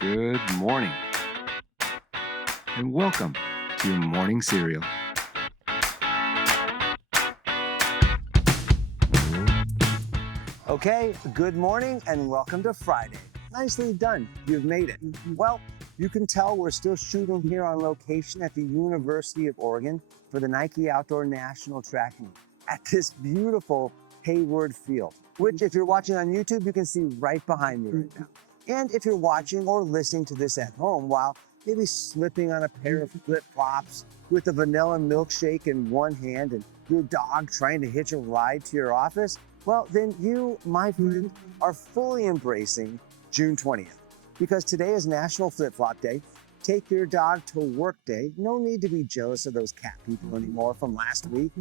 Good morning, and welcome to your morning cereal. Okay, good morning and welcome to Friday. Nicely done, you've made it. Well, you can tell we're still shooting here on location at the University of Oregon for the Nike Outdoor National Track Meet at this beautiful Hayward Field, which if you're watching on YouTube, you can see right behind me right now. And if you're watching or listening to this at home while maybe slipping on a pair of flip-flops with a vanilla milkshake in one hand and your dog trying to hitch a ride to your office, well, then you, my friend, are fully embracing June 20th because today is National Flip Flop Day. Take your dog to work day. No need to be jealous of those cat people anymore from last week.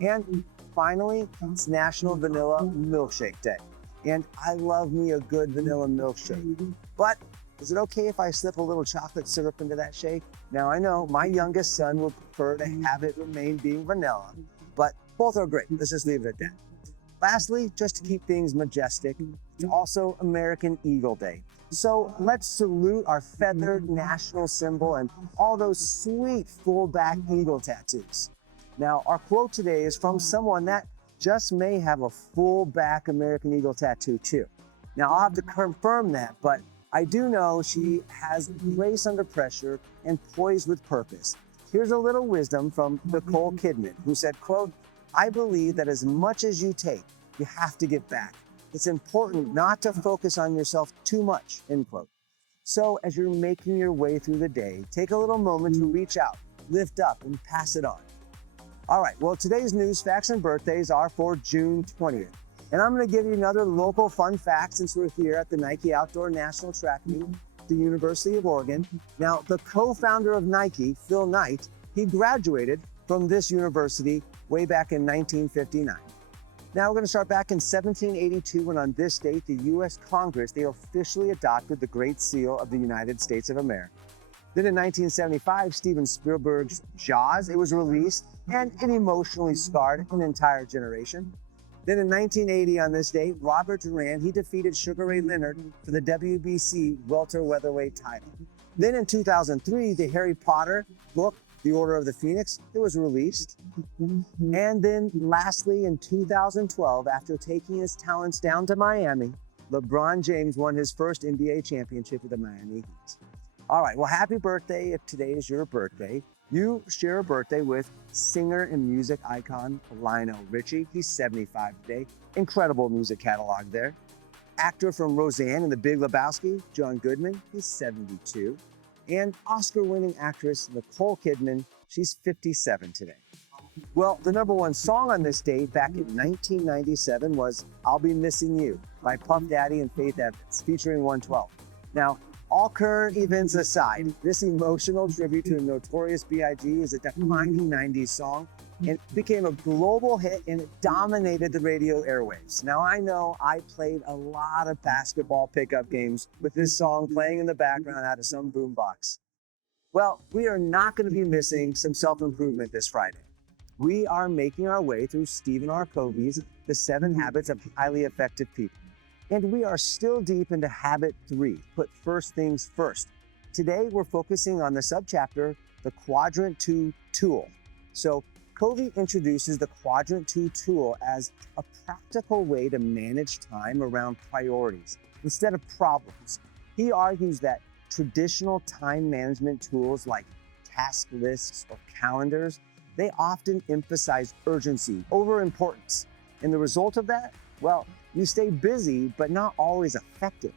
And finally, it's National Vanilla Milkshake Day. And I love me a good vanilla milkshake. But is it okay if I slip a little chocolate syrup into that shake? Now I know my youngest son would prefer to have it remain being vanilla, but both are great. Let's just leave it at that. Lastly, just to keep things majestic, it's also American Eagle Day. So let's salute our feathered national symbol and all those sweet full-back eagle tattoos. Now, our quote today is from someone that just may have a full-back American Eagle tattoo too. Now, I'll have to confirm that, but I do know she has grace under pressure and poise with purpose. Here's a little wisdom from Nicole Kidman, who said, quote, "I believe that as much as you take, you have to give back. It's important not to focus on yourself too much," end quote. So as you're making your way through the day, take a little moment to reach out, lift up, and pass it on. All right, well, today's news, facts, and birthdays are for June 20th. And I'm gonna give you another local fun fact since we're here at the Nike Outdoor National Track Meet at the University of Oregon. Now, the co-founder of Nike, Phil Knight, he graduated from this university way back in 1959. Now we're going to start back in 1782 when on this date, the U.S. Congress, they officially adopted the Great Seal of the United States of America. Then in 1975, Steven Spielberg's Jaws, it was released and it emotionally scarred an entire generation. Then in 1980 on this date, Robert Duran, he defeated Sugar Ray Leonard for the WBC welter featherweight title. Then in 2003, the Harry Potter book, The Order of the Phoenix, it was released. And then lastly, in 2012, after taking his talents down to Miami, LeBron James won his first NBA championship with the Miami Heat. All right, well, happy birthday if today is your birthday. You share a birthday with singer and music icon Lionel Richie. He's 75 today. Incredible music catalog there. Actor from Roseanne and The Big Lebowski, John Goodman, he's 72. And Oscar-winning actress Nicole Kidman, she's 57 today. Well, the number one song on this date back in 1997 was I'll Be Missing You by Puff Daddy and Faith Evans, featuring 112. Now, all current events aside, this emotional tribute to Notorious B.I.G. is a defining 90s song and became a global hit and it dominated the radio airwaves. Now, I know I played a lot of basketball pickup games with this song playing in the background out of some boombox. Well, we are not going to be missing some self-improvement this Friday. We are making our way through Stephen R. Covey's The 7 Habits of Highly Effective People. And we are still deep into habit 3, put first things first. Today, we're focusing on the subchapter, the Quadrant 2 tool. So Covey introduces the Quadrant 2 tool as a practical way to manage time around priorities instead of problems. He argues that traditional time management tools like task lists or calendars, they often emphasize urgency over importance. And the result of that, well, you stay busy, but not always effective.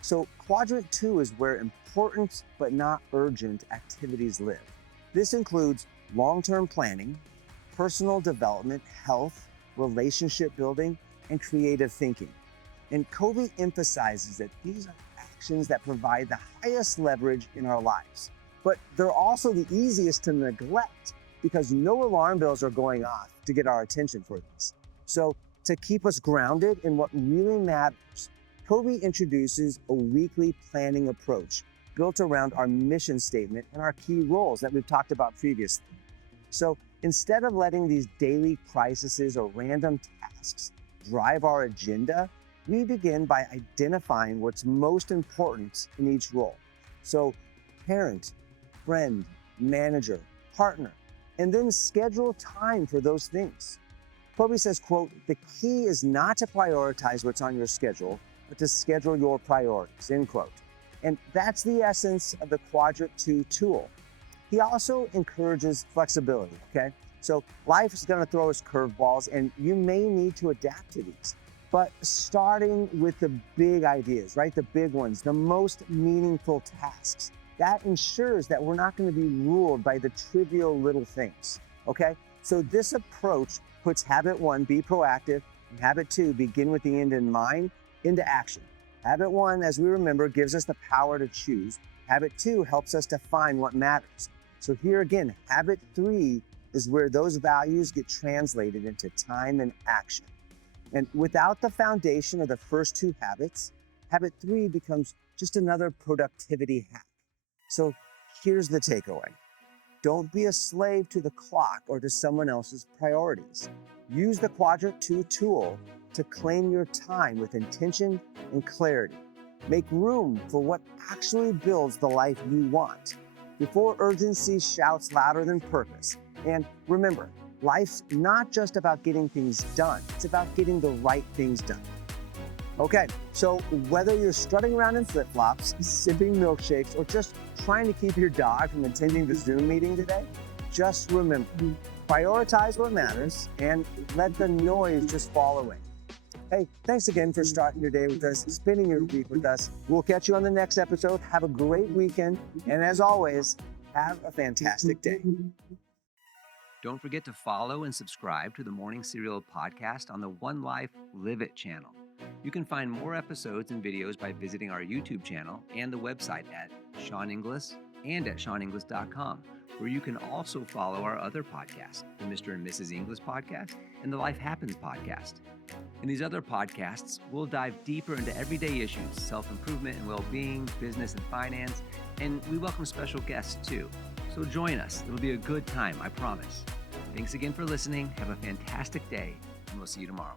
So Quadrant 2 is where important but not urgent activities live. This includes long-term planning, personal development, health, relationship building, and creative thinking. And Covey emphasizes that these are actions that provide the highest leverage in our lives. But they're also the easiest to neglect because no alarm bells are going off to get our attention for these. So to keep us grounded in what really matters, Covey introduces a weekly planning approach built around our mission statement and our key roles that we've talked about previously. So instead of letting these daily crises or random tasks drive our agenda, we begin by identifying what's most important in each role. So parent, friend, manager, partner, and then schedule time for those things. Covey says, quote, "The key is not to prioritize what's on your schedule, but to schedule your priorities," end quote. And that's the essence of the Quadrant 2 tool. He also encourages flexibility, okay? So life is going to throw us curveballs, and you may need to adapt to these. But starting with the big ideas, right? The big ones, the most meaningful tasks, that ensures that we're not going to be ruled by the trivial little things, okay? So this approach puts habit 1, be proactive, and habit 2, begin with the end in mind, into action. Habit 1, as we remember, gives us the power to choose. Habit 2 helps us define what matters. So here again, habit 3 is where those values get translated into time and action. And without the foundation of the first 2 habits, habit 3 becomes just another productivity hack. So here's the takeaway. Don't be a slave to the clock or to someone else's priorities. Use the Quadrant 2 tool to claim your time with intention and clarity. Make room for what actually builds the life you want, before urgency shouts louder than purpose. And remember, life's not just about getting things done, it's about getting the right things done. Okay, so whether you're strutting around in flip-flops, sipping milkshakes, or just trying to keep your dog from attending the Zoom meeting today, just remember, prioritize what matters and let the noise just fall away. Hey, thanks again for starting your day with us, spending your week with us. We'll catch you on the next episode. Have a great weekend. And as always, have a fantastic day. Don't forget to follow and subscribe to the Morning Serial podcast on the One Life Live It channel. You can find more episodes and videos by visiting our YouTube channel and the website at Sean Inglis and at SeanInglis.com, where you can also follow our other podcasts, the Mr. and Mrs. Inglis podcast and the Life Happens podcast. In these other podcasts, we'll dive deeper into everyday issues, self-improvement and well-being, business and finance, and we welcome special guests too. So join us. It'll be a good time, I promise. Thanks again for listening. Have a fantastic day, and we'll see you tomorrow.